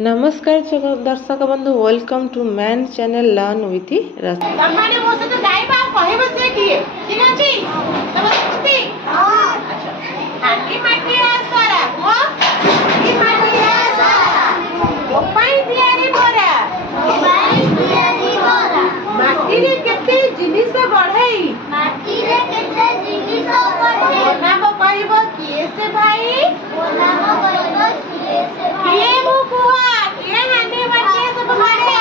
नमस्कार दर्शक बंधु, welcome to man channel learn with Rashmi. सम्माने मो से गाइबा कहबो से किए ठीक अछि समझती हां अच्छा हांडी माटिया सारा हो ई माटिया सारा ओपाई दियारी भरा माटी रे केते जिनिस बढ़ई माटी रे केते जिनिस बढ़ई नाम कहबो किए से भाई नाम कहबो किए से भाई किए मु कुआ किए हांडी माटिया सब मारे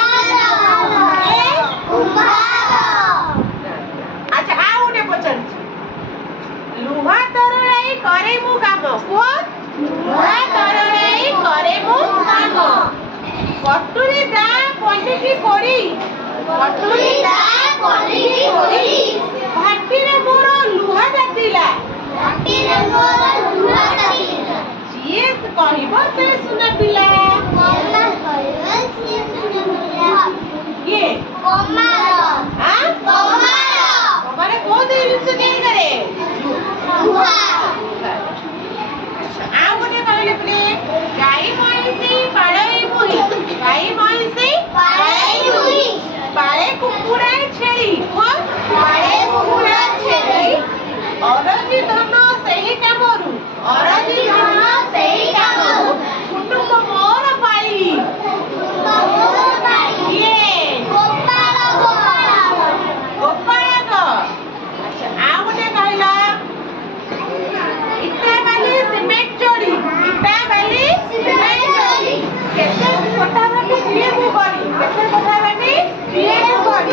लुहा तरुणाई करे मु काम को लुहा तरुणाई करे मु काम कटुरी दा पलिकी कोरी कटुरी दा पलिकी कोरी भाटी रे मोर लुहा जातिला भाटी रे मोर लुहा जातिला जीएस कहिबो से सुना पिला कोना कहिबो से सुना पिला ये कोमारो हां कोमारो कोमारे को दिन से नहीं करे गाई मईसी पाड़ई मुही गाई मईसी पाड़ई मुही पाड़े कुकुड़ा छेली पाड़े कुकुड़ा छेली अरजी धन सही कामरू अरजी धन सही कामरू कुटुंब मोर पाली ये गोपाल अच्छा आ गोटे कहला इटा वाली सिमेंट चोरी इटा वाली सिमेंट चोरी केते कोठा वाली किए मु करी केते कोठा वाली किए मु करी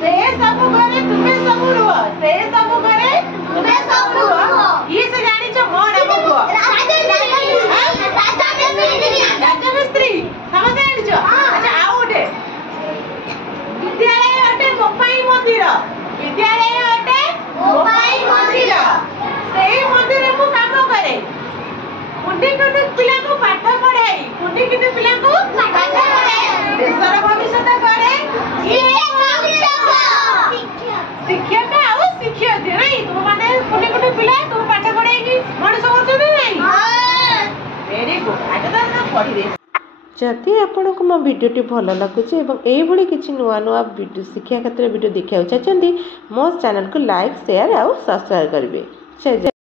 से सब घरे तुमे सब रुह से सब घरे तुमे सब रुह ये से जानि छ मोर हम को राजा मिस्त्री समझ जानि छ अच्छा आउ दे विद्यालय हटे गोपाई मंदिर विद्यालय हटे गोपाई मंदिर सेही मंदिर को काम करे कुंडी कुंडी पिला को पाठ पढ़ाई कुंडी कुंडी पिला को पाठ पढ़ाई देशर भविष्य करे ये शिक्षक आउ शिक्षक दे रे तुम माने कुंडी कुंडी पिला तुम पाठ पढ़ाई की मनुष्य करछ नहीं हां वेरी गुड आगे तो पढ़ी दे। जदि आपको मो भिडियोटी भल लगुचे और किसी नुआ नुआ शिक्षा क्षेत्र भिडियो देखा चाहते मो चैनल को लाइक शेयर और सब्सक्राइब करेंगे।